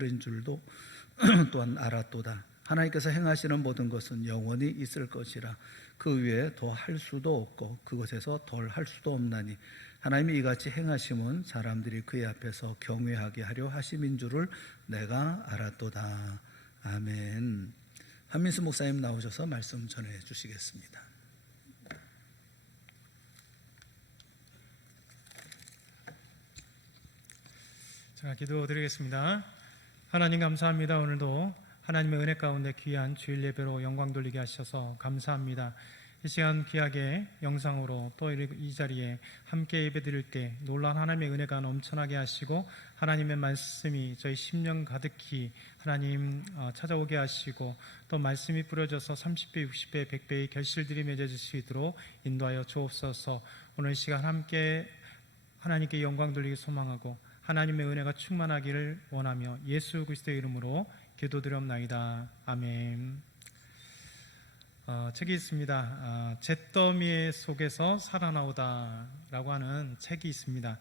허물인 줄도 또한 알았도다. 하나님께서 행하시는 모든 것은 영원히 있을 것이라. 그 위에 더 할 수도 없고 그것에서 덜 할 수도 없나니 하나님이 이같이 행하심은 사람들이 그의 앞에서 경외하게 하려 하심인 줄을 내가 알았도다. 아멘. 한민수 목사님 나오셔서 말씀 전해 주시겠습니다. 자, 기도드리겠습니다. 하나님 감사합니다. 오늘도 하나님의 은혜 가운데 귀한 주일 예배로 영광 돌리게 하셔서 감사합니다. 이 시간 귀하게 영상으로 또 이 자리에 함께 예배드릴 때 놀라운 하나님의 은혜가 넘쳐나게 하시고 하나님의 말씀이 저희 심령 가득히 하나님 찾아오게 하시고 또 말씀이 뿌려져서 30배, 60배, 100배의 결실들이 맺어질 수 있도록 인도하여 주옵소서. 오늘 시간 함께 하나님께 영광 돌리기 소망하고 하나님의 은혜가 충만하기를 원하며 예수 그리스도의 이름으로 기도드렸나이다. 아멘. 책이 있습니다. 잿더미 속에서 살아나오다 라고 하는 책이 있습니다.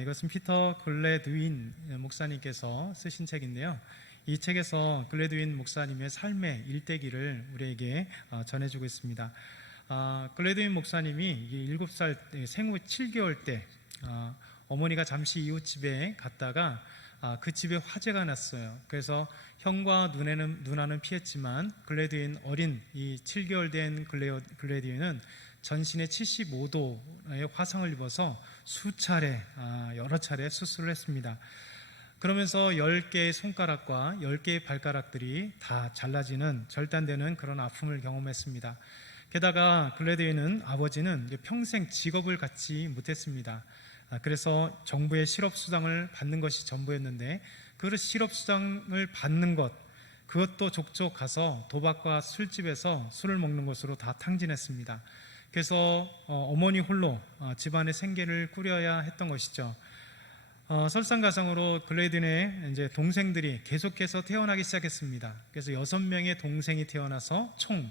이것은 피터 글래드윈 목사님께서 쓰신 책인데요, 이 책에서 글래드윈 목사님의 삶의 일대기를 우리에게 전해주고 있습니다. 글래드윈 목사님이 7살 생후 7개월 때 어머니가 잠시 이웃집에 갔다가 그 집에 화재가 났어요. 그래서 형과 누나는 피했지만 글래드윈 어린 이 7개월 된 글래드윈은 전신에 75도의 화상을 입어서 여러 차례 수술을 했습니다. 그러면서 10개의 손가락과 10개의 발가락들이 다 잘라지는 절단되는 그런 아픔을 경험했습니다. 게다가 글래드윈은 아버지는 평생 직업을 갖지 못했습니다. 그래서 정부의 실업수당을 받는 것이 전부였는데 그 실업수당을 받는 그것도 족족 가서 도박과 술집에서 술을 먹는 것으로 다 탕진했습니다. 그래서 어머니 홀로 집안의 생계를 꾸려야 했던 것이죠. 설상가상으로 글래드윈의 이제 동생들이 계속해서 태어나기 시작했습니다. 그래서 6명의 동생이 태어나서 총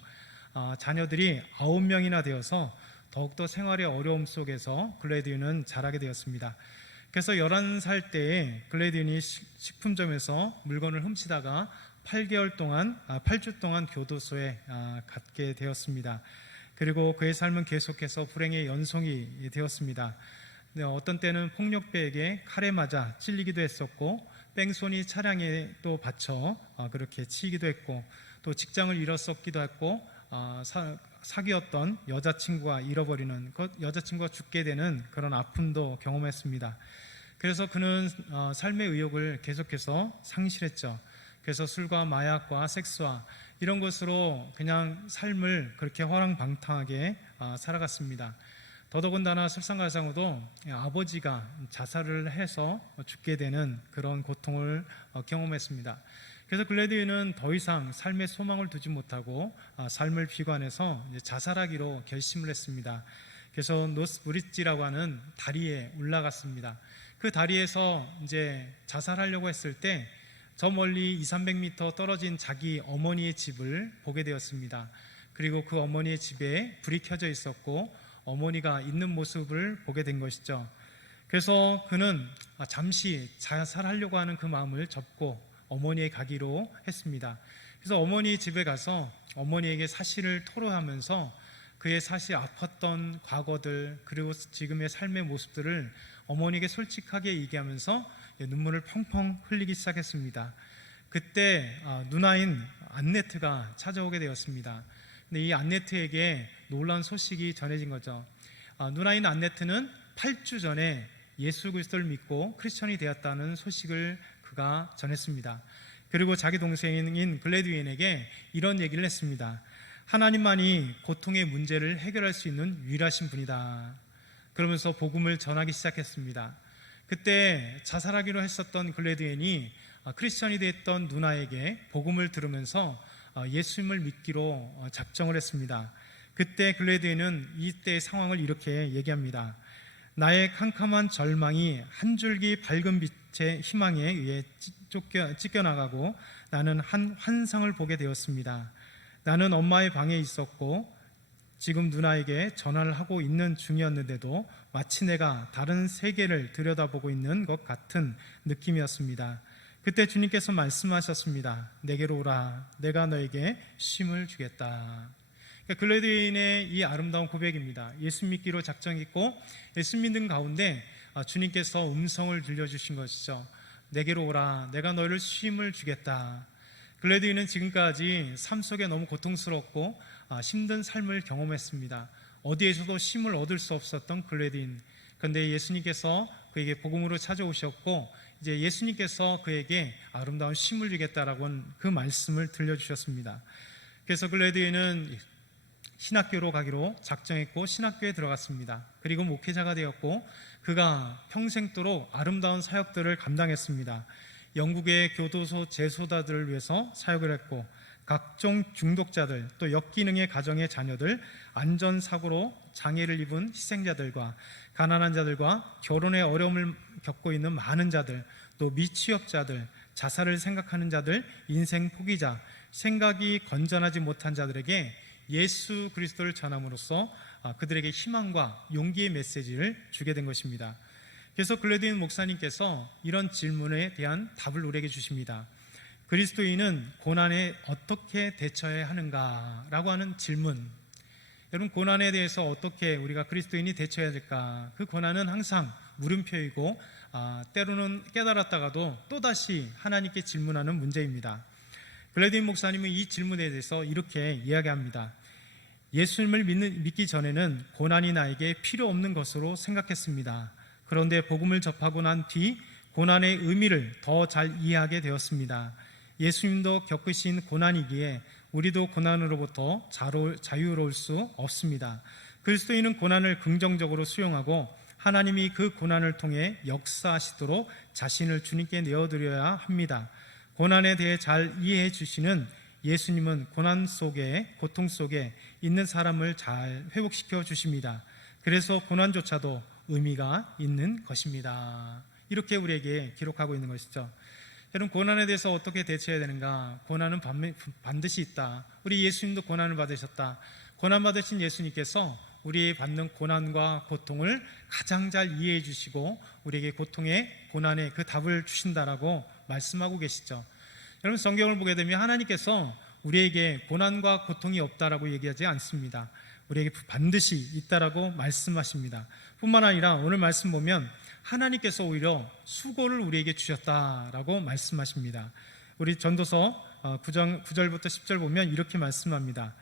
자녀들이 9명이나 되어서 더욱더 생활의 어려움 속에서 글래드윈은 자라게 되었습니다. 그래서 11살 때에 글래드윈이 식품점에서 물건을 훔치다가 8주 동안 교도소에 갔게 되었습니다. 그리고 그의 삶은 계속해서 불행의 연속이 되었습니다. 어떤 때는 폭력배에게 칼에 맞아 찔리기도 했었고 뺑소니 차량에 또 받쳐 그렇게 치이기도 했고 또 직장을 잃었었기도 했고 사귀었던 여자친구가 잃어버리는 여자친구가 죽게 되는 그런 아픔도 경험했습니다. 그래서 그는 삶의 의욕을 계속해서 상실했죠. 그래서 술과 마약과 섹스와 이런 것으로 그냥 삶을 그렇게 허랑방탕하게 살아갔습니다. 더더군다나 설상가상으로도 아버지가 자살을 해서 죽게 되는 그런 고통을 경험했습니다. 그래서 글래드윈은 더 이상 삶의 소망을 두지 못하고 삶을 비관해서 자살하기로 결심을 했습니다. 그래서 노스브릿지라고 하는 다리에 올라갔습니다. 그 다리에서 이제 자살하려고 했을 때 저 멀리 200~300m 떨어진 자기 어머니의 집을 보게 되었습니다. 그리고 그 어머니의 집에 불이 켜져 있었고 어머니가 있는 모습을 보게 된 것이죠. 그래서 그는 잠시 자살하려고 하는 그 마음을 접고 어머니에 가기로 했습니다. 그래서 어머니 집에 가서 어머니에게 사실을 토로하면서 그의 사실 아팠던 과거들 그리고 지금의 삶의 모습들을 어머니에게 솔직하게 얘기하면서 눈물을 펑펑 흘리기 시작했습니다. 그때 누나인 안네트가 찾아오게 되었습니다. 근데 이 안네트에게 놀라운 소식이 전해진 거죠. 누나인 안네트는 8주 전에 예수 그리스도를 믿고 크리스천이 되었다는 소식을 그가 전했습니다. 그리고 자기 동생인 글래드윈에게 이런 얘기를 했습니다. 하나님만이 고통의 문제를 해결할 수 있는 유일하신 분이다. 그러면서 복음을 전하기 시작했습니다. 그때 자살하기로 했었던 글래드윈이 크리스천이 됐던 누나에게 복음을 들으면서 예수님을 믿기로 작정을 했습니다. 그때 글래드윈은 이때의 상황을 이렇게 얘기합니다. 나의 캄캄한 절망이 한 줄기 밝은 빛의 희망에 의해 찢겨나가고 나는 한 환상을 보게 되었습니다. 나는 엄마의 방에 있었고 지금 누나에게 전화를 하고 있는 중이었는데도 마치 내가 다른 세계를 들여다보고 있는 것 같은 느낌이었습니다. 그때 주님께서 말씀하셨습니다. 내게로 오라. 내가 너에게 쉼을 주겠다. 그러니까 글래디인의 이 아름다운 고백입니다. 예수 믿기로 작정했고 예수 믿는 가운데 주님께서 음성을 들려주신 것이죠. 내게로 오라. 내가 너를 쉼을 주겠다. 글래디인은 지금까지 삶 속에 너무 고통스럽고 힘든 삶을 경험했습니다. 어디에서도 쉼을 얻을 수 없었던 글래디인. 그런데 예수님께서 그에게 복음으로 찾아오셨고 이제 예수님께서 그에게 아름다운 쉼을 주겠다라고 그 말씀을 들려주셨습니다. 그래서 글래디인은 신학교로 가기로 작정했고 신학교에 들어갔습니다. 그리고 목회자가 되었고 그가 평생도록 아름다운 사역들을 감당했습니다. 영국의 교도소 재소자들을 위해서 사역을 했고 각종 중독자들 또 역기능의 가정의 자녀들, 안전사고로 장애를 입은 희생자들과 가난한 자들과 결혼의 어려움을 겪고 있는 많은 자들, 또 미취업자들, 자살을 생각하는 자들, 인생 포기자, 생각이 건전하지 못한 자들에게 예수 그리스도를 전함으로써 그들에게 희망과 용기의 메시지를 주게 된 것입니다. 그래서 글래디인 목사님께서 이런 질문에 대한 답을 우리에게 주십니다. 그리스도인은 고난에 어떻게 대처해야 하는가라고 하는 질문. 여러분, 고난에 대해서 어떻게 우리가 그리스도인이 대처해야 될까? 그 고난은 항상 물음표이고 때로는 깨달았다가도 또다시 하나님께 질문하는 문제입니다. 글래디인 목사님은 이 질문에 대해서 이렇게 이야기합니다. 예수님을 믿기 전에는 고난이 나에게 필요 없는 것으로 생각했습니다. 그런데 복음을 접하고 난 뒤 고난의 의미를 더 잘 이해하게 되었습니다. 예수님도 겪으신 고난이기에 우리도 고난으로부터 자유로울 수 없습니다. 그리스도인은 고난을 긍정적으로 수용하고 하나님이 그 고난을 통해 역사하시도록 자신을 주님께 내어드려야 합니다. 고난에 대해 잘 이해해 주시는 예수님은 고난 속에, 고통 속에 있는 사람을 잘 회복시켜 주십니다. 그래서 고난조차도 의미가 있는 것입니다. 이렇게 우리에게 기록하고 있는 것이죠. 여러분, 고난에 대해서 어떻게 대처해야 되는가? 고난은 반드시 있다. 우리 예수님도 고난을 받으셨다. 고난 받으신 예수님께서 우리 받는 고난과 고통을 가장 잘 이해해 주시고 우리에게 고난의 그 답을 주신다라고 말씀하고 계시죠. 여러분, 성경을 보게 되면 하나님께서 우리에게 고난과 고통이 없다라고 얘기하지 않습니다. 우리에게 반드시 있다라고 말씀하십니다. 뿐만 아니라 오늘 말씀 보면 하나님께서 오히려 수고를 우리에게 주셨다라고 말씀하십니다. 우리 전도서 9절부터 10절 보면 이렇게 말씀합니다.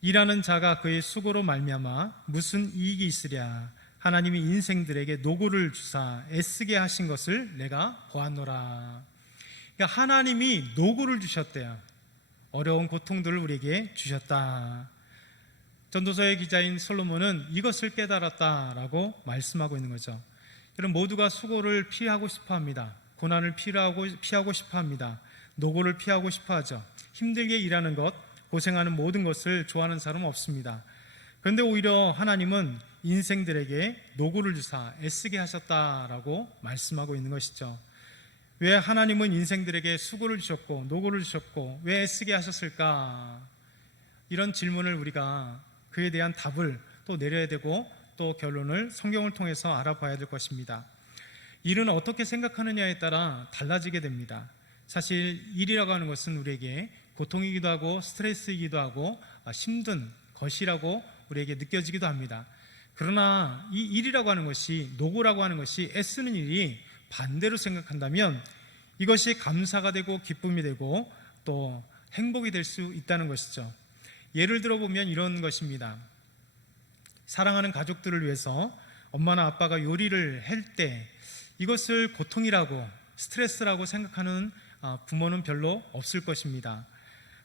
일하는 자가 그의 수고로 말미암아 무슨 이익이 있으랴. 하나님이 인생들에게 노고를 주사 애쓰게 하신 것을 내가 보았노라. 그러니까 하나님이 노고를 주셨대요. 어려운 고통들을 우리에게 주셨다. 전도서의 기자인 솔로몬은 이것을 깨달았다라고 말씀하고 있는 거죠. 여러분, 모두가 수고를 피하고 싶어합니다. 고난을 피하고 싶어합니다. 노고를 피하고 싶어하죠. 힘들게 일하는 것, 고생하는 모든 것을 좋아하는 사람은 없습니다. 그런데 오히려 하나님은 인생들에게 노고를 주사 애쓰게 하셨다라고 말씀하고 있는 것이죠. 왜 하나님은 인생들에게 수고를 주셨고 노고를 주셨고 왜 애쓰게 하셨을까? 이런 질문을 우리가 그에 대한 답을 또 내려야 되고 또 결론을 성경을 통해서 알아봐야 될 것입니다. 일은 어떻게 생각하느냐에 따라 달라지게 됩니다. 사실 일이라고 하는 것은 우리에게 고통이기도 하고 스트레스이기도 하고 힘든 것이라고 우리에게 느껴지기도 합니다. 그러나 이 일이라고 하는 것이, 노고라고 하는 것이, 애쓰는 일이 반대로 생각한다면 이것이 감사가 되고 기쁨이 되고 또 행복이 될 수 있다는 것이죠. 예를 들어 보면 이런 것입니다. 사랑하는 가족들을 위해서 엄마나 아빠가 요리를 할 때 이것을 고통이라고 스트레스라고 생각하는 부모는 별로 없을 것입니다.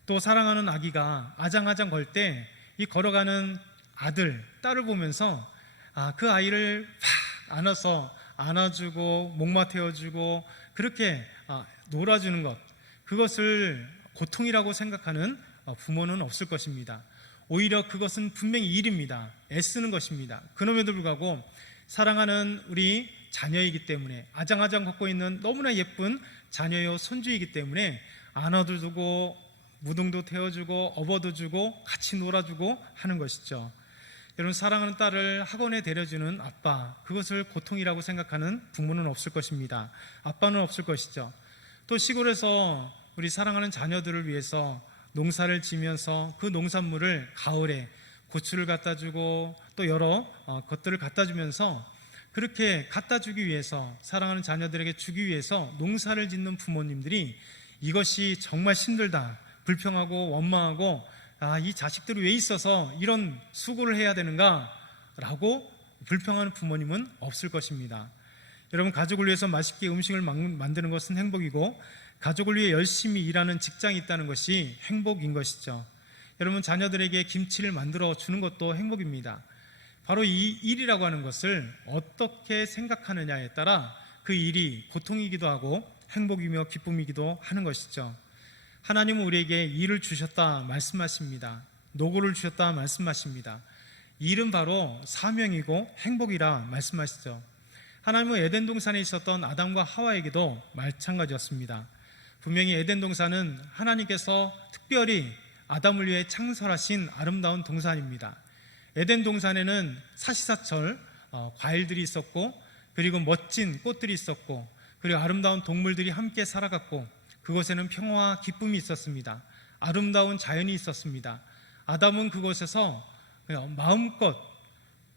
또 사랑하는 아기가 아장아장 걸 때 이 걸어가는 아들, 딸을 보면서 그 아이를 팍 안아서 안아주고 목마 태워주고 그렇게 놀아주는 것, 그것을 고통이라고 생각하는 부모는 없을 것입니다. 오히려 그것은 분명히 일입니다. 애쓰는 것입니다. 그럼에도 불구하고 사랑하는 우리 자녀이기 때문에, 아장아장 걷고 있는 너무나 예쁜 자녀요 손주이기 때문에 안아도 주고 무등도 태워주고 업어도 주고 같이 놀아주고 하는 것이죠. 여러분, 사랑하는 딸을 학원에 데려주는 아빠, 그것을 고통이라고 생각하는 부모는 없을 것입니다. 아빠는 없을 것이죠. 또 시골에서 우리 사랑하는 자녀들을 위해서 농사를 지면서 그 농산물을 가을에 고추를 갖다 주고 또 여러 것들을 갖다 주면서 그렇게 갖다 주기 위해서 사랑하는 자녀들에게 주기 위해서 농사를 짓는 부모님들이 이것이 정말 힘들다, 불평하고 원망하고 이 자식들이 왜 있어서 이런 수고를 해야 되는가 라고 불평하는 부모님은 없을 것입니다. 여러분, 가족을 위해서 맛있게 음식을 만드는 것은 행복이고 가족을 위해 열심히 일하는 직장이 있다는 것이 행복인 것이죠. 여러분, 자녀들에게 김치를 만들어 주는 것도 행복입니다. 바로 이 일이라고 하는 것을 어떻게 생각하느냐에 따라 그 일이 고통이기도 하고 행복이며 기쁨이기도 하는 것이죠. 하나님은 우리에게 일을 주셨다 말씀하십니다. 노고를 주셨다 말씀하십니다. 일은 바로 사명이고 행복이라 말씀하시죠. 하나님은 에덴 동산에 있었던 아담과 하와에게도 마찬가지였습니다. 분명히 에덴 동산은 하나님께서 특별히 아담을 위해 창설하신 아름다운 동산입니다. 에덴 동산에는 사시사철 과일들이 있었고, 그리고 멋진 꽃들이 있었고, 그리고 아름다운 동물들이 함께 살아갔고, 그곳에는 평화와 기쁨이 있었습니다. 아름다운 자연이 있었습니다. 아담은 그곳에서 그냥 마음껏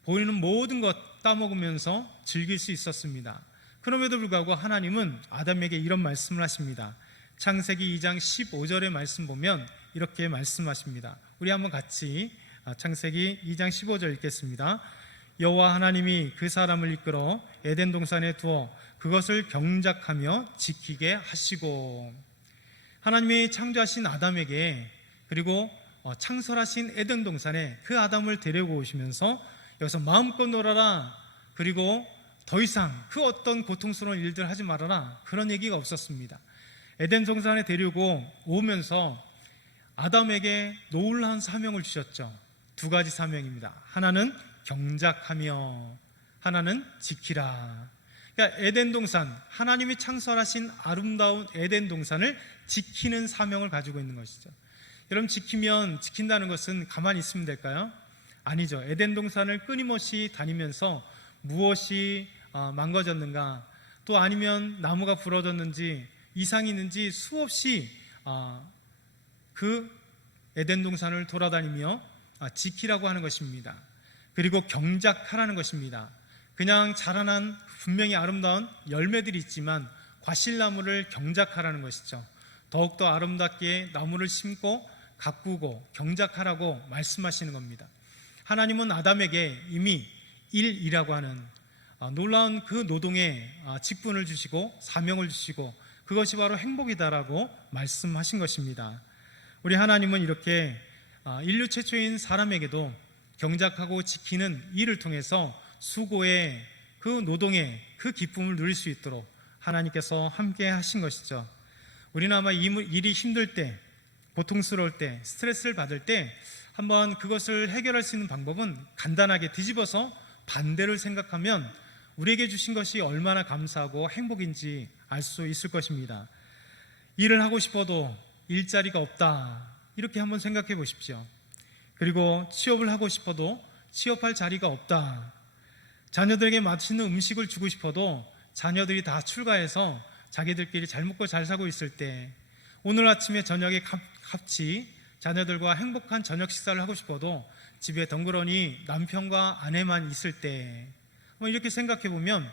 보이는 모든 것 따먹으면서 즐길 수 있었습니다. 그럼에도 불구하고 하나님은 아담에게 이런 말씀을 하십니다. 창세기 2장 15절의 말씀 보면 이렇게 말씀하십니다. 우리 한번 같이 창세기 2장 15절 읽겠습니다. 여호와 하나님이 그 사람을 이끌어 에덴 동산에 두어 그것을 경작하며 지키게 하시고, 하나님이 창조하신 아담에게 그리고 창설하신 에덴 동산에 그 아담을 데리고 오시면서 여기서 마음껏 놀아라, 그리고 더 이상 그 어떤 고통스러운 일들 하지 말아라, 그런 얘기가 없었습니다. 에덴 동산에 데리고 오면서 아담에게 놀라운 사명을 주셨죠. 두 가지 사명입니다. 하나는 경작하며 하나는 지키라. 그러니까 에덴 동산, 하나님이 창설하신 아름다운 에덴 동산을 지키는 사명을 가지고 있는 것이죠. 여러분, 지킨다는 것은 가만히 있으면 될까요? 아니죠. 에덴 동산을 끊임없이 다니면서 무엇이 망가졌는가, 또 아니면 나무가 부러졌는지 이상이 있는지 수없이 그 에덴 동산을 돌아다니며 지키라고 하는 것입니다. 그리고 경작하라는 것입니다. 그냥 자라난 분명히 아름다운 열매들이 있지만 과실나무를 경작하라는 것이죠. 더욱더 아름답게 나무를 심고 가꾸고 경작하라고 말씀하시는 겁니다. 하나님은 아담에게 이미 일이라고 하는 놀라운 그 노동에 직분을 주시고 사명을 주시고 그것이 바로 행복이다라고 말씀하신 것입니다. 우리 하나님은 이렇게 인류 최초인 사람에게도 경작하고 지키는 일을 통해서 수고의 그 노동의 그 기쁨을 누릴 수 있도록 하나님께서 함께 하신 것이죠. 우리는 아마 이 일이 힘들 때, 고통스러울 때, 스트레스를 받을 때 한번 그것을 해결할 수 있는 방법은 간단하게 뒤집어서 반대를 생각하면 우리에게 주신 것이 얼마나 감사하고 행복인지 알 수 있을 것입니다. 일을 하고 싶어도 일자리가 없다, 이렇게 한번 생각해 보십시오. 그리고 취업을 하고 싶어도 취업할 자리가 없다. 자녀들에게 맛있는 음식을 주고 싶어도 자녀들이 다 출가해서 자기들끼리 잘 먹고 잘 사고 있을 때, 오늘 아침에 저녁에 같이 자녀들과 행복한 저녁 식사를 하고 싶어도 집에 덩그러니 남편과 아내만 있을 때, 이렇게 생각해 보면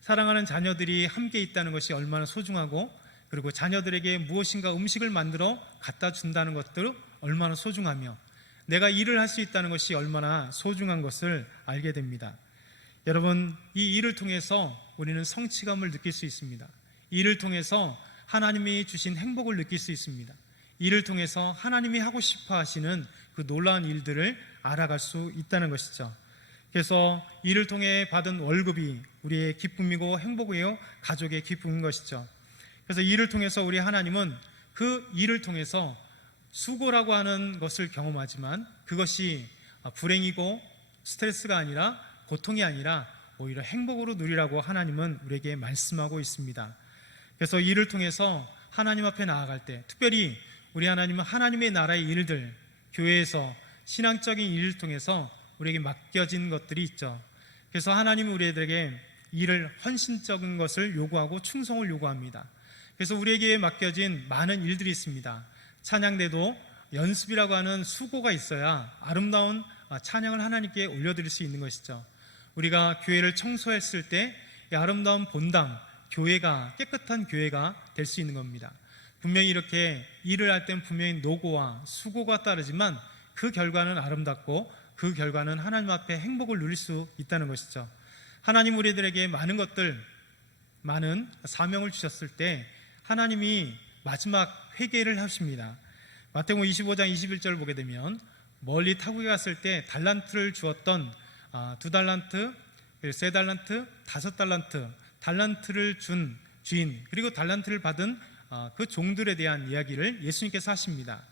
사랑하는 자녀들이 함께 있다는 것이 얼마나 소중하고, 그리고 자녀들에게 무엇인가 음식을 만들어 갖다 준다는 것들 얼마나 소중하며, 내가 일을 할 수 있다는 것이 얼마나 소중한 것을 알게 됩니다. 여러분, 이 일을 통해서 우리는 성취감을 느낄 수 있습니다. 일을 통해서 하나님이 주신 행복을 느낄 수 있습니다. 이를 통해서 하나님이 하고 싶어 하시는 그 놀라운 일들을 알아갈 수 있다는 것이죠. 그래서 이를 통해 받은 월급이 우리의 기쁨이고 행복이요, 가족의 기쁨인 것이죠. 그래서 이를 통해서 우리 하나님은 그 일을 통해서 수고라고 하는 것을 경험하지만 그것이 불행이고 스트레스가 아니라, 고통이 아니라 오히려 행복으로 누리라고 하나님은 우리에게 말씀하고 있습니다. 그래서 이를 통해서 하나님 앞에 나아갈 때, 특별히 우리 하나님은 하나님의 나라의 일들, 교회에서 신앙적인 일을 통해서 우리에게 맡겨진 것들이 있죠. 그래서 하나님은 우리들에게 일을 헌신적인 것을 요구하고 충성을 요구합니다. 그래서 우리에게 맡겨진 많은 일들이 있습니다. 찬양대도 연습이라고 하는 수고가 있어야 아름다운 찬양을 하나님께 올려드릴 수 있는 것이죠. 우리가 교회를 청소했을 때 이 아름다운 본당, 교회가, 깨끗한 교회가 될 수 있는 겁니다. 분명히 이렇게 일을 할 땐 분명히 노고와 수고가 따르지만 그 결과는 아름답고 그 결과는 하나님 앞에 행복을 누릴 수 있다는 것이죠. 하나님 우리들에게 많은 것들, 많은 사명을 주셨을 때 하나님이 마지막 회개를 하십니다. 마태복음 25장 21절을 보게 되면 멀리 타국에 갔을 때 달란트를 주었던 2달란트, 3달란트, 5달란트, 달란트를 준 주인, 그리고 달란트를 받은 그 종들에 대한 이야기를 예수님께서 하십니다.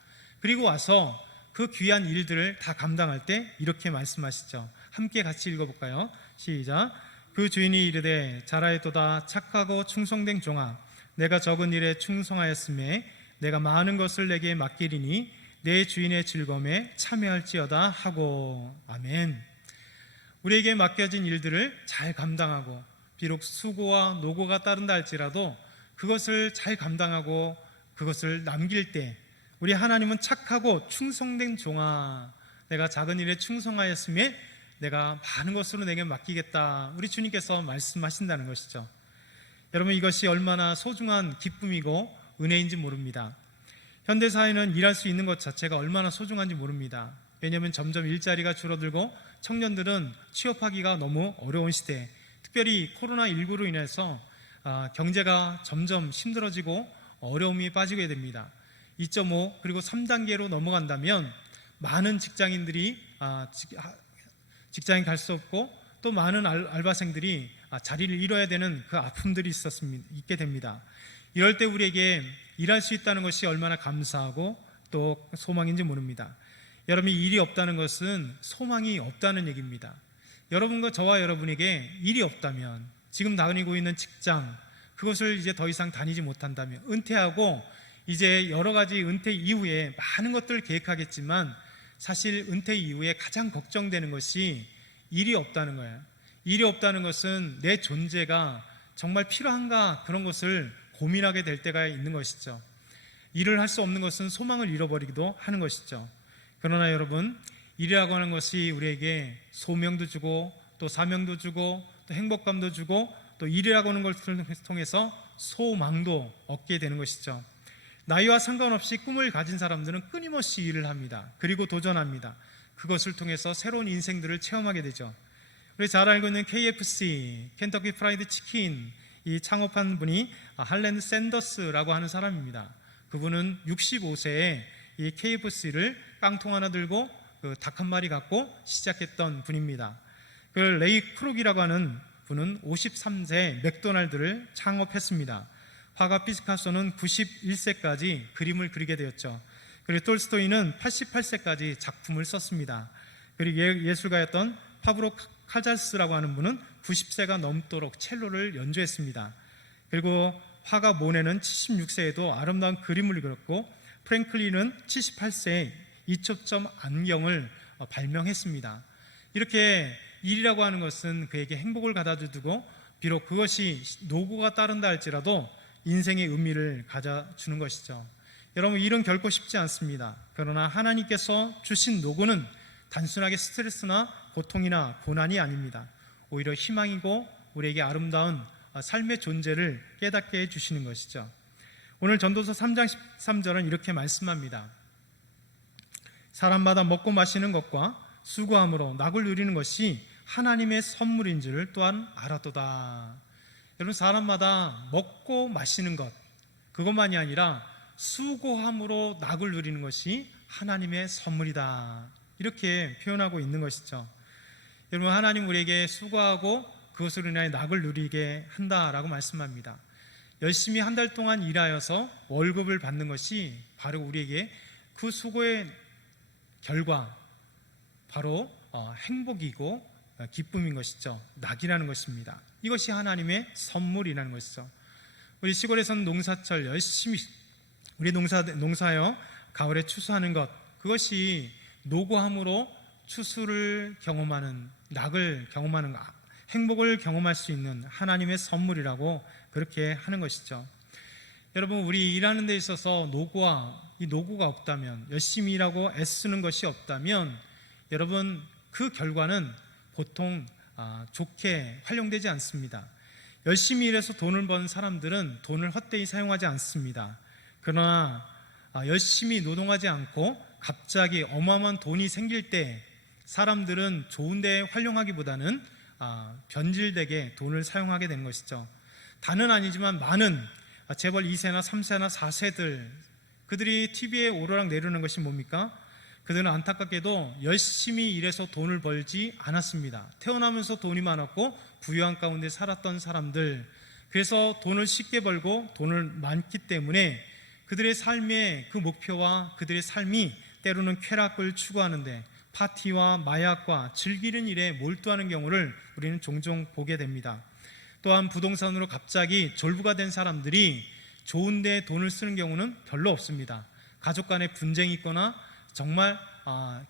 그리고 와서 그 귀한 일들을 다 감당할 때 이렇게 말씀하시죠. 함께 같이 읽어볼까요? 시작. 그 주인이 이르되 잘하였도다 착하고 충성된 종아, 내가 적은 일에 충성하였음에 내가 많은 것을 내게 맡기리니 내 주인의 즐거움에 참여할지어다 하고. 아멘. 우리에게 맡겨진 일들을 잘 감당하고 비록 수고와 노고가 따른다 할지라도 그것을 잘 감당하고 그것을 남길 때 우리 하나님은 착하고 충성된 종아, 내가 작은 일에 충성하였음에 내가 많은 것으로 내게 맡기겠다, 우리 주님께서 말씀하신다는 것이죠. 여러분, 이것이 얼마나 소중한 기쁨이고 은혜인지 모릅니다. 현대사회는 일할 수 있는 것 자체가 얼마나 소중한지 모릅니다. 왜냐하면 점점 일자리가 줄어들고 청년들은 취업하기가 너무 어려운 시대, 특별히 코로나19로 인해서 경제가 점점 힘들어지고 어려움이 빠지게 됩니다. 2.5 그리고 3단계로 넘어간다면 많은 직장인들이 직장에 갈 수 없고 또 많은 알바생들이 자리를 잃어야 되는 그 아픔들이 있게 됩니다. 이럴 때 우리에게 일할 수 있다는 것이 얼마나 감사하고 또 소망인지 모릅니다. 여러분이 일이 없다는 것은 소망이 없다는 얘기입니다. 여러분과 저와 여러분에게 일이 없다면, 지금 다니고 있는 직장, 그것을 이제 더 이상 다니지 못한다면, 은퇴하고 이제 여러 가지 은퇴 이후에 많은 것들을 계획하겠지만 사실 은퇴 이후에 가장 걱정되는 것이 일이 없다는 거예요. 일이 없다는 것은 내 존재가 정말 필요한가, 그런 것을 고민하게 될 때가 있는 것이죠. 일을 할 수 없는 것은 소망을 잃어버리기도 하는 것이죠. 그러나 여러분, 일이라고 하는 것이 우리에게 소명도 주고 또 사명도 주고 또 행복감도 주고 또 일이라고 하는 것을 통해서 소망도 얻게 되는 것이죠. 나이와 상관없이 꿈을 가진 사람들은 끊임없이 일을 합니다. 그리고 도전합니다. 그것을 통해서 새로운 인생들을 체험하게 되죠. 우리 잘 알고 있는 KFC, 켄터키 프라이드 치킨, 이 창업한 분이 할랜드 샌더스라고 하는 사람입니다. 그분은 65세에 이 KFC를 깡통 하나 들고 닭 한 마리 갖고 시작했던 분입니다. 그 레이 크룩이라고 하는 분은 53세 맥도날드를 창업했습니다. 화가 피카소는 91세까지 그림을 그리게 되었죠. 그리고 톨스토이는 88세까지 작품을 썼습니다. 그리고 예술가였던 파브로 카잘스라고 하는 분은 90세가 넘도록 첼로를 연주했습니다. 그리고 화가 모네는 76세에도 아름다운 그림을 그렸고, 프랭클린은 78세에 이초점 안경을 발명했습니다. 이렇게 일이라고 하는 것은 그에게 행복을 가져주고, 비록 그것이 노고가 따른다 할지라도 인생의 의미를 가져주는 것이죠. 여러분, 일은 결코 쉽지 않습니다. 그러나 하나님께서 주신 노고는 단순하게 스트레스나 고통이나 고난이 아닙니다. 오히려 희망이고 우리에게 아름다운 삶의 존재를 깨닫게 해주시는 것이죠. 오늘 전도서 3장 13절은 이렇게 말씀합니다. 사람마다 먹고 마시는 것과 수고함으로 낙을 누리는 것이 하나님의 선물인 줄을 또한 알았도다. 여러분, 사람마다 먹고 마시는 것, 그것만이 아니라 수고함으로 낙을 누리는 것이 하나님의 선물이다, 이렇게 표현하고 있는 것이죠. 여러분, 하나님 우리에게 수고하고 그것으로 인하여 낙을 누리게 한다라고 말씀합니다. 열심히 한 달 동안 일하여서 월급을 받는 것이 바로 우리에게 그 수고의 결과, 바로 행복이고 기쁨인 것이죠. 낙이라는 것입니다. 이것이 하나님의 선물이라는 것이죠. 우리 시골에서는 농사철 열심히 우리 농사하여 가을에 추수하는 것, 그것이 노고함으로 추수를 경험하는, 낙을 경험하는, 행복을 경험할 수 있는 하나님의 선물이라고 그렇게 하는 것이죠. 여러분, 우리 일하는 데 있어서 노고가 없다면, 열심히 일하고 애쓰는 것이 없다면 여러분, 그 결과는 보통 좋게 활용되지 않습니다. 열심히 일해서 돈을 버는 사람들은 돈을 헛되이 사용하지 않습니다. 그러나 열심히 노동하지 않고 갑자기 어마어마한 돈이 생길 때 사람들은 좋은 데 활용하기보다는 변질되게 돈을 사용하게 되는 것이죠. 다는 아니지만 많은 재벌 2세나 3세나 4세들, 그들이 TV에 오르락 내리는 것이 뭡니까? 그들은 안타깝게도 열심히 일해서 돈을 벌지 않았습니다. 태어나면서 돈이 많았고 부유한 가운데 살았던 사람들, 그래서 돈을 쉽게 벌고 돈을 많기 때문에 그들의 삶의 그 목표와 그들의 삶이 때로는 쾌락을 추구하는데 파티와 마약과 즐기는 일에 몰두하는 경우를 우리는 종종 보게 됩니다. 또한 부동산으로 갑자기 졸부가 된 사람들이 좋은 데 돈을 쓰는 경우는 별로 없습니다. 가족 간에 분쟁이 있거나 정말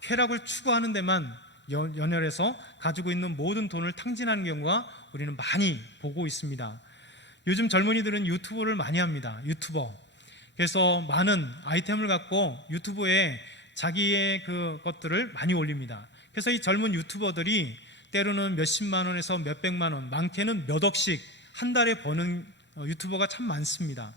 쾌락을 추구하는 데만 연연해서 가지고 있는 모든 돈을 탕진하는 경우가 우리는 많이 보고 있습니다. 요즘 젊은이들은 유튜브를 많이 합니다. 유튜버. 그래서 많은 아이템을 갖고 유튜브에 자기의 그 것들을 많이 올립니다. 그래서 이 젊은 유튜버들이 때로는 몇십만 원에서 몇백만 원, 많게는 몇 억씩 한 달에 버는 유튜버가 참 많습니다.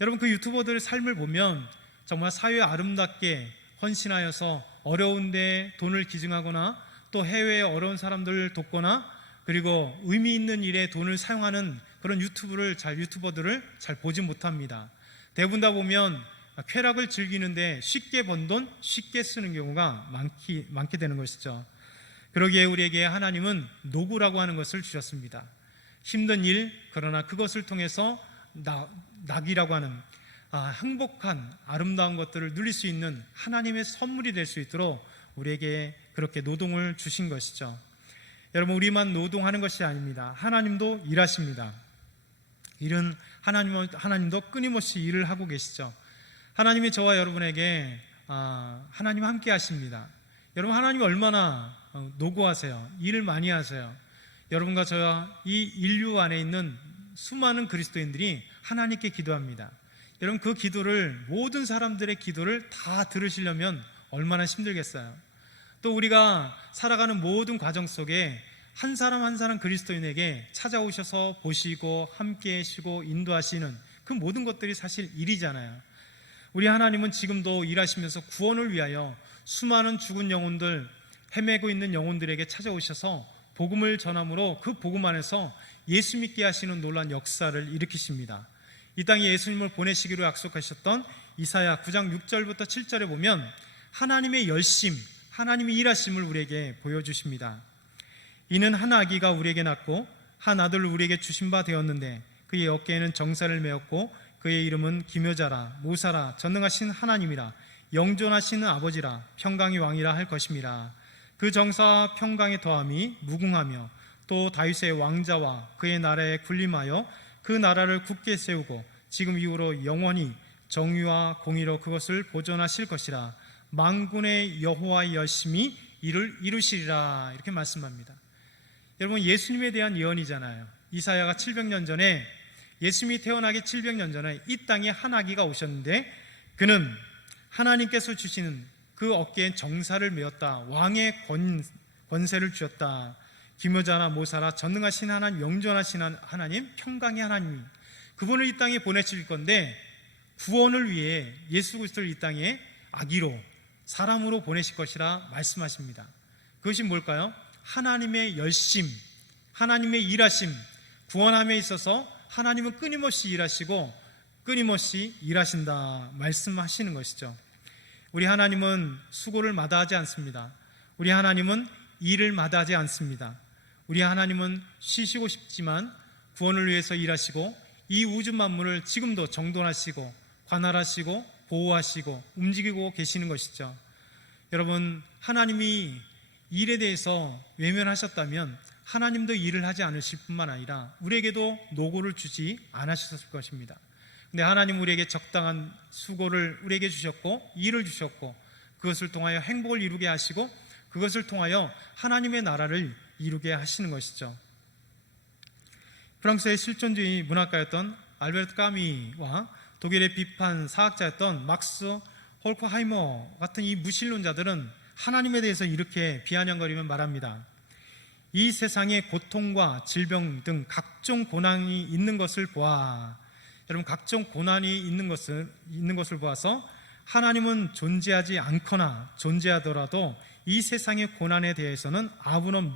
여러분, 그 유튜버들의 삶을 보면 정말 사회에 아름답게 헌신하여서 어려운데 돈을 기증하거나 또 해외의 어려운 사람들을 돕거나 그리고 의미 있는 일에 돈을 사용하는 그런 유튜버들을 잘 보지 못합니다. 대부분 다 보면 쾌락을 즐기는데 쉽게 번 돈 쉽게 쓰는 경우가 많게 되는 것이죠. 그러기에 우리에게 하나님은 노고라고 하는 것을 주셨습니다. 힘든 일, 그러나 그것을 통해서 낙이라고 하는 행복한 아름다운 것들을 누릴 수 있는 하나님의 선물이 될 수 있도록 우리에게 그렇게 노동을 주신 것이죠. 여러분, 우리만 노동하는 것이 아닙니다. 하나님도 일하십니다. 일은 하나님도 끊임없이 일을 하고 계시죠. 하나님이 저와 여러분에게 하나님 함께 하십니다. 여러분, 하나님이 얼마나 노고하세요. 일을 많이 하세요. 여러분과 저와 이 인류 안에 있는 수많은 그리스도인들이 하나님께 기도합니다. 여러분, 그 기도를, 모든 사람들의 기도를 다 들으시려면 얼마나 힘들겠어요. 또 우리가 살아가는 모든 과정 속에 한 사람 한 사람 그리스도인에게 찾아오셔서 보시고 함께 하시고 인도하시는 그 모든 것들이 사실 일이잖아요. 우리 하나님은 지금도 일하시면서 구원을 위하여 수많은 죽은 영혼들, 헤매고 있는 영혼들에게 찾아오셔서 복음을 전함으로 그 복음 안에서 예수 믿게 하시는 놀라운 역사를 일으키십니다. 이 땅에 예수님을 보내시기로 약속하셨던 이사야 9장 6절부터 7절에 보면 하나님의 열심, 하나님의 일하심을 우리에게 보여주십니다. 이는 한 아기가 우리에게 낳고 한 아들을 우리에게 주신 바 되었는데 그의 어깨에는 정사를 메었고 그의 이름은 기묘자라, 모사라, 전능하신 하나님이라, 영존하시는 아버지라, 평강의 왕이라 할 것임이라. 그 정사와 평강의 더함이 무궁하며 또 다윗의 왕자와 그의 나라에 군림하여 그 나라를 굳게 세우고 지금 이후로 영원히 정의와 공의로 그것을 보존하실 것이라. 만군의 여호와의 열심히 이를 이루시리라. 이렇게 말씀합니다. 여러분, 예수님에 대한 예언이잖아요. 이사야가 700년 전에, 예수님이 태어나기 700년 전에 이 땅에 한 아기가 오셨는데 그는 하나님께서 주시는 그 어깨엔 정사를 메었다. 왕의 권세를 주셨다. 기묘자나 모사라, 전능하신 하나님, 영존하신 하나님, 평강의 하나님, 그분을 이 땅에 보내실 건데 구원을 위해 예수 그리스도를 이 땅에 아기로, 사람으로 보내실 것이라 말씀하십니다. 그것이 뭘까요? 하나님의 열심, 하나님의 일하심, 구원함에 있어서 하나님은 끊임없이 일하시고 끊임없이 일하신다 말씀하시는 것이죠. 우리 하나님은 수고를 마다하지 않습니다. 우리 하나님은 일을 마다하지 않습니다. 우리 하나님은 쉬시고 싶지만 구원을 위해서 일하시고 이 우주 만물을 지금도 정돈하시고 관할하시고 보호하시고 움직이고 계시는 것이죠. 여러분, 하나님이 일에 대해서 외면하셨다면 하나님도 일을 하지 않으실 뿐만 아니라 우리에게도 노고를 주지 않으셨을 것입니다. 근데 하나님 우리에게 적당한 수고를 우리에게 주셨고 일을 주셨고 그것을 통하여 행복을 이루게 하시고 그것을 통하여 하나님의 나라를 이루게 하시는 것이죠. 프랑스의 실존주의 문학가였던 알베르트 까미와 독일의 비판 사학자였던 막스 홀크하이머 같은 이 무신론자들은 하나님에 대해서 이렇게 비아냥거리며 말합니다. 이 세상에 고통과 질병 등 각종 고난이 있는 것을 보아, 여러분, 각종 고난이 있는 것을 보아서 하나님은 존재하지 않거나 존재하더라도 이 세상의 고난에 대해서는 아무런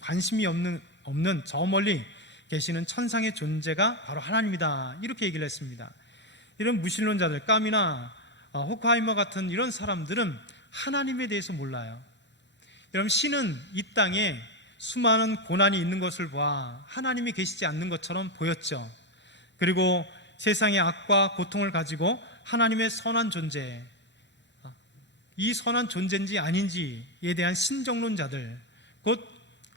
관심이 없는 저 멀리 계시는 천상의 존재가 바로 하나님이다, 이렇게 얘기를 했습니다. 이런 무신론자들, 까미나 호크하이머 같은 이런 사람들은 하나님에 대해서 몰라요. 여러분, 신은 이 땅에 수많은 고난이 있는 것을 보아 하나님이 계시지 않는 것처럼 보였죠. 그리고 세상의 악과 고통을 가지고 하나님의 선한 존재, 이 선한 존재인지 아닌지에 대한 신정론자들, 곧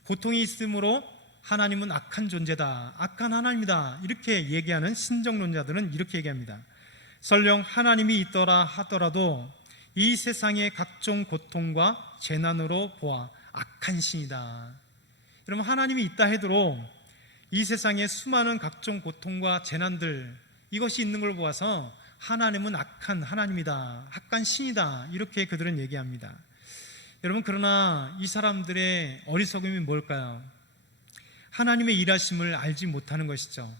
고통이 있으므로 하나님은 악한 존재다, 악한 하나님이다, 이렇게 얘기하는 신정론자들은 이렇게 얘기합니다. 설령 하나님이 있더라 하더라도 이 세상의 각종 고통과 재난으로 보아 악한 신이다. 여러분, 하나님이 있다 해도 이 세상의 수많은 각종 고통과 재난들, 이것이 있는 걸 보아서 하나님은 악한 하나님이다, 악한 신이다, 이렇게 그들은 얘기합니다. 여러분, 그러나 이 사람들의 어리석음이 뭘까요? 하나님의 일하심을 알지 못하는 것이죠.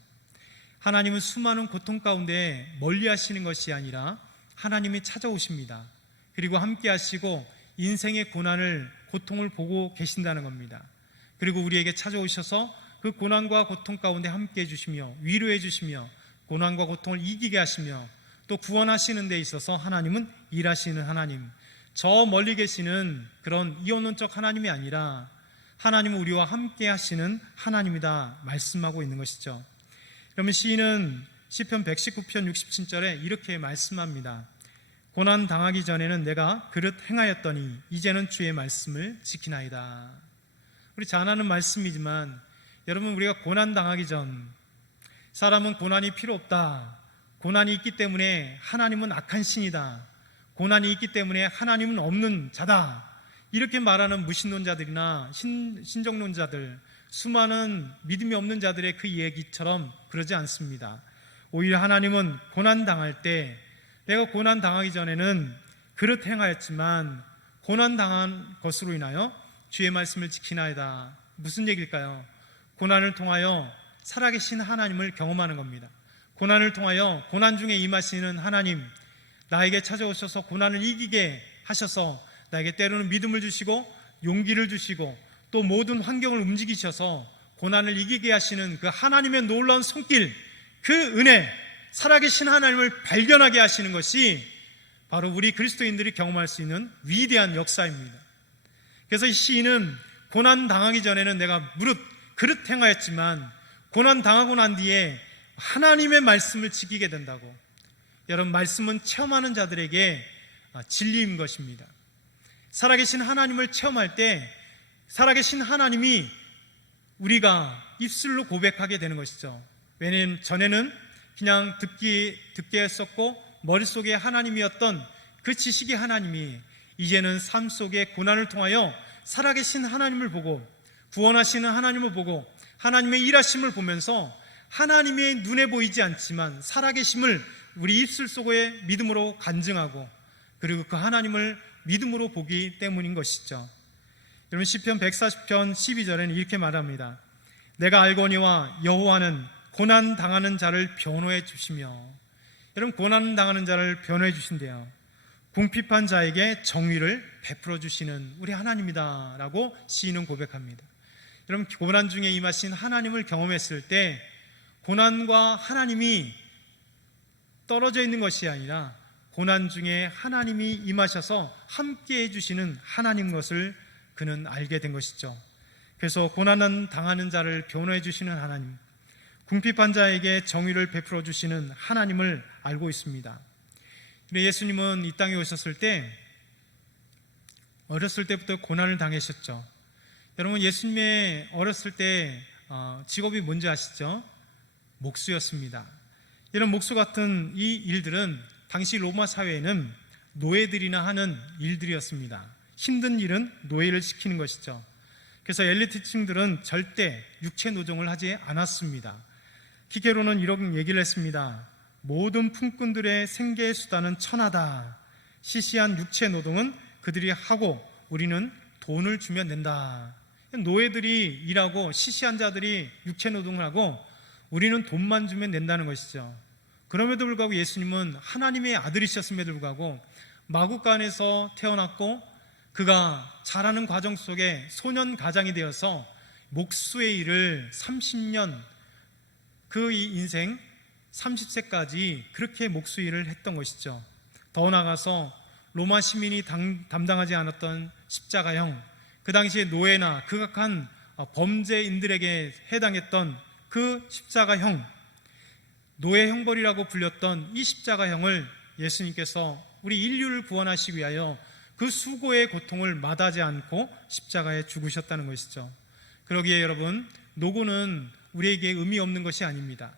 하나님은 수많은 고통 가운데 멀리 하시는 것이 아니라 하나님이 찾아오십니다. 그리고 함께 하시고 인생의 고통을 보고 계신다는 겁니다. 그리고 우리에게 찾아오셔서 그 고난과 고통 가운데 함께 해주시며 위로해 주시며 고난과 고통을 이기게 하시며 또 구원하시는 데 있어서 하나님은 일하시는 하나님, 저 멀리 계시는 그런 이원론적 하나님이 아니라 하나님은 우리와 함께 하시는 하나님이다 말씀하고 있는 것이죠. 그러면 시인은 시편 119편 67절에 이렇게 말씀합니다. 고난 당하기 전에는 내가 그릇 행하였더니 이제는 주의 말씀을 지키나이다. 우리 잘 아는 말씀이지만 여러분, 우리가 고난 당하기 전, 사람은 고난이 필요 없다, 고난이 있기 때문에 하나님은 악한 신이다, 고난이 있기 때문에 하나님은 없는 자다, 이렇게 말하는 무신론자들이나 신정론자들, 수많은 믿음이 없는 자들의 그 얘기처럼 그러지 않습니다. 오히려 하나님은 고난 당할 때, 내가 고난 당하기 전에는 그릇 행하였지만 고난 당한 것으로 인하여 주의 말씀을 지키나이다. 무슨 얘기일까요? 고난을 통하여 살아계신 하나님을 경험하는 겁니다. 고난을 통하여 고난 중에 임하시는 하나님, 나에게 찾아오셔서 고난을 이기게 하셔서 나에게 때로는 믿음을 주시고 용기를 주시고 또 모든 환경을 움직이셔서 고난을 이기게 하시는 그 하나님의 놀라운 손길, 그 은혜, 살아계신 하나님을 발견하게 하시는 것이 바로 우리 그리스도인들이 경험할 수 있는 위대한 역사입니다. 그래서 이 시인은 고난 당하기 전에는 내가 무릇 그릇 행하였지만 고난 당하고 난 뒤에 하나님의 말씀을 지키게 된다고. 여러분, 말씀은 체험하는 자들에게 진리인 것입니다. 살아계신 하나님을 체험할 때 살아계신 하나님이 우리가 입술로 고백하게 되는 것이죠. 왜냐하면 전에는 그냥 듣게 했었고 머릿속에 하나님이었던 그 지식의 하나님이 이제는 삶 속의 고난을 통하여 살아계신 하나님을 보고 구원하시는 하나님을 보고 하나님의 일하심을 보면서 하나님의 눈에 보이지 않지만 살아계심을 우리 입술 속에 믿음으로 간증하고 그리고 그 하나님을 믿음으로 보기 때문인 것이죠. 여러분, 시편 140편 12절에는 이렇게 말합니다. 내가 알거니와 여호와는 고난 당하는 자를 변호해 주시며, 여러분, 고난 당하는 자를 변호해 주신대요. 궁핍한 자에게 정의를 베풀어 주시는 우리 하나님이다 라고 시인은 고백합니다. 여러분, 고난 중에 임하신 하나님을 경험했을 때 고난과 하나님이 떨어져 있는 것이 아니라 고난 중에 하나님이 임하셔서 함께 해주시는 하나님 것을 그는 알게 된 것이죠. 그래서 고난은 당하는 자를 변호해 주시는 하나님, 궁핍한 자에게 정의를 베풀어 주시는 하나님을 알고 있습니다. 예수님은 이 땅에 오셨을 때 어렸을 때부터 고난을 당하셨죠. 여러분, 예수님의 어렸을 때 직업이 뭔지 아시죠? 목수였습니다. 이런 목수 같은 이 일들은 당시 로마 사회에는 노예들이나 하는 일들이었습니다. 힘든 일은 노예를 시키는 것이죠. 그래서 엘리트층들은 절대 육체 노동을 하지 않았습니다. 키케로는 이런 얘기를 했습니다. 모든 품꾼들의 생계의 수단은 천하다. 시시한 육체 노동은 그들이 하고 우리는 돈을 주면 낸다. 노예들이 일하고 시시한 자들이 육체 노동을 하고 우리는 돈만 주면 낸다는 것이죠. 그럼에도 불구하고 예수님은 하나님의 아들이셨음에도 불구하고 마구간에서 태어났고 그가 자라는 과정 속에 소년 가장이 되어서 목수의 일을 30년, 그 인생 30세까지 그렇게 목수 일을 했던 것이죠. 더 나아가서 로마 시민이 담당하지 않았던 십자가형, 그 당시에 노예나 극악한 범죄인들에게 해당했던 그 십자가형, 노예 형벌이라고 불렸던 이 십자가형을 예수님께서 우리 인류를 구원하시기 위하여 그 수고의 고통을 마다하지 않고 십자가에 죽으셨다는 것이죠. 그러기에 여러분, 노고는 우리에게 의미 없는 것이 아닙니다.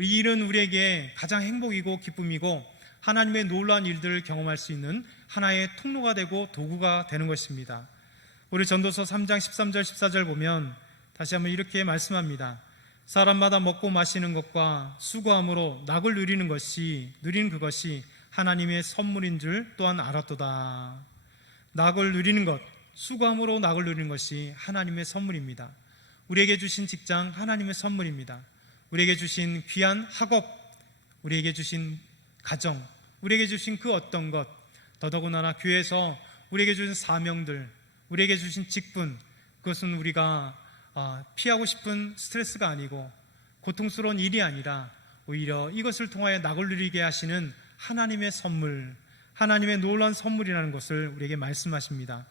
이 일은 우리에게 가장 행복이고 기쁨이고 하나님의 놀라운 일들을 경험할 수 있는 하나의 통로가 되고 도구가 되는 것입니다. 우리 전도서 3장 13절 14절 보면 다시 한번 이렇게 말씀합니다. 사람마다 먹고 마시는 것과 수고함으로 낙을 누리는 그것이 하나님의 선물인 줄 또한 알았도다. 낙을 누리는 것, 수고함으로 낙을 누리는 것이 하나님의 선물입니다. 우리에게 주신 직장 하나님의 선물입니다. 우리에게 주신 귀한 학업, 우리에게 주신 가정, 우리에게 주신 그 어떤 것, 더더군다나 교회에서 우리에게 주신 사명들, 우리에게 주신 직분, 그것은 우리가 피하고 싶은 스트레스가 아니고 고통스러운 일이 아니라 오히려 이것을 통하여 낙을 누리게 하시는 하나님의 선물, 하나님의 놀라운 선물이라는 것을 우리에게 말씀하십니다.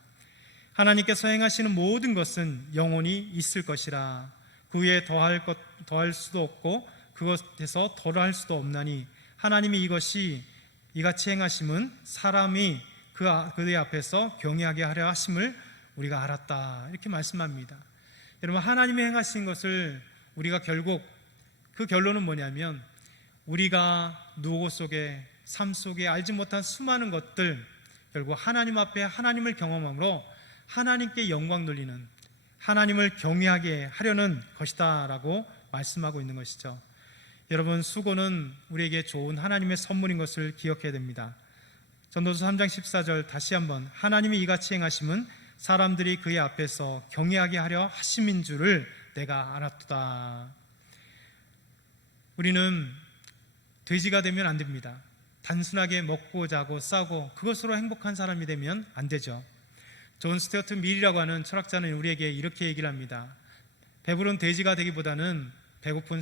하나님께서 행하시는 모든 것은 영원히 있을 것이라. 그 위에 더할 수도 없고 그것에서 덜할 수도 없나니 하나님이 이같이 행하심은 사람이 그의 앞에서 경외하게 하려 하심을 우리가 알았다. 이렇게 말씀합니다. 여러분, 하나님이 행하신 것을 우리가 결국 그 결론은 뭐냐면 우리가 노고 속에 삶 속에 알지 못한 수많은 것들, 결국 하나님 앞에 하나님을 경험함으로 하나님께 영광 돌리는, 하나님을 경외하게 하려는 것이다 라고 말씀하고 있는 것이죠. 여러분, 수고는 우리에게 좋은 하나님의 선물인 것을 기억해야 됩니다. 전도서 3장 14절 다시 한번, 하나님이 이같이 행하심은 사람들이 그의 앞에서 경외하게 하려 하심인 줄을 내가 알았도다. 우리는 돼지가 되면 안 됩니다. 단순하게 먹고 자고 싸고 그것으로 행복한 사람이 되면 안 되죠. 존 스튜어트 밀이라고 하는 철학자는 우리에게 이렇게 얘기를 합니다. 배부른 돼지가 되기보다는 배고픈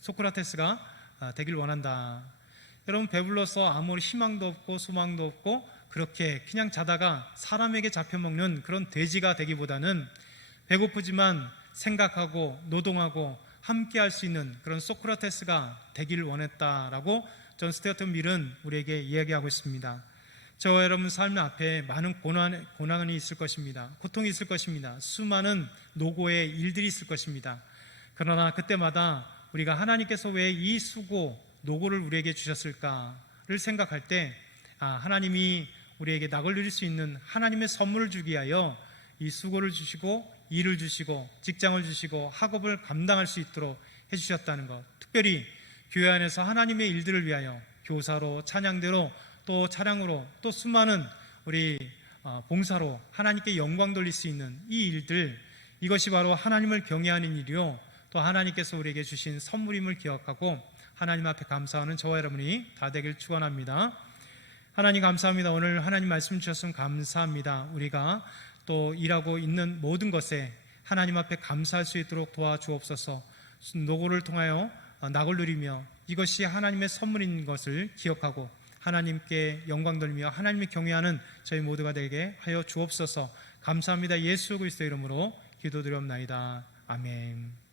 소크라테스가 되길 원한다. 여러분, 배불러서 아무리 희망도 없고 소망도 없고 그렇게 그냥 자다가 사람에게 잡혀먹는 그런 돼지가 되기보다는 배고프지만 생각하고 노동하고 함께 할 수 있는 그런 소크라테스가 되기를 원했다라고 존 스튜어트 밀은 우리에게 이야기하고 있습니다. 저와 여러분 삶 앞에 많은 고난이 있을 것입니다. 고통이 있을 것입니다. 수많은 노고의 일들이 있을 것입니다. 그러나 그때마다 우리가 하나님께서 왜 이 수고, 노고를 우리에게 주셨을까를 생각할 때 하나님이 우리에게 낙을 누릴 수 있는 하나님의 선물을 주기 위하여 이 수고를 주시고 일을 주시고 직장을 주시고 학업을 감당할 수 있도록 해주셨다는 것, 특별히 교회 안에서 하나님의 일들을 위하여 교사로, 찬양대로, 또 차량으로, 또 수많은 우리 봉사로 하나님께 영광 돌릴 수 있는 이 일들, 이것이 바로 하나님을 경외하는 일이요 또 하나님께서 우리에게 주신 선물임을 기억하고 하나님 앞에 감사하는 저와 여러분이 다 되길 축원합니다. 하나님 감사합니다. 오늘 하나님 말씀 주셔서 감사합니다. 우리가 또 일하고 있는 모든 것에 하나님 앞에 감사할 수 있도록 도와주옵소서. 노고를 통하여 낙을 누리며 이것이 하나님의 선물인 것을 기억하고 하나님께 영광 돌리며 하나님을 경외하는 저희 모두가 되게 하여 주옵소서. 감사합니다. 예수 그리스도 이름으로 기도드리옵나이다. 아멘.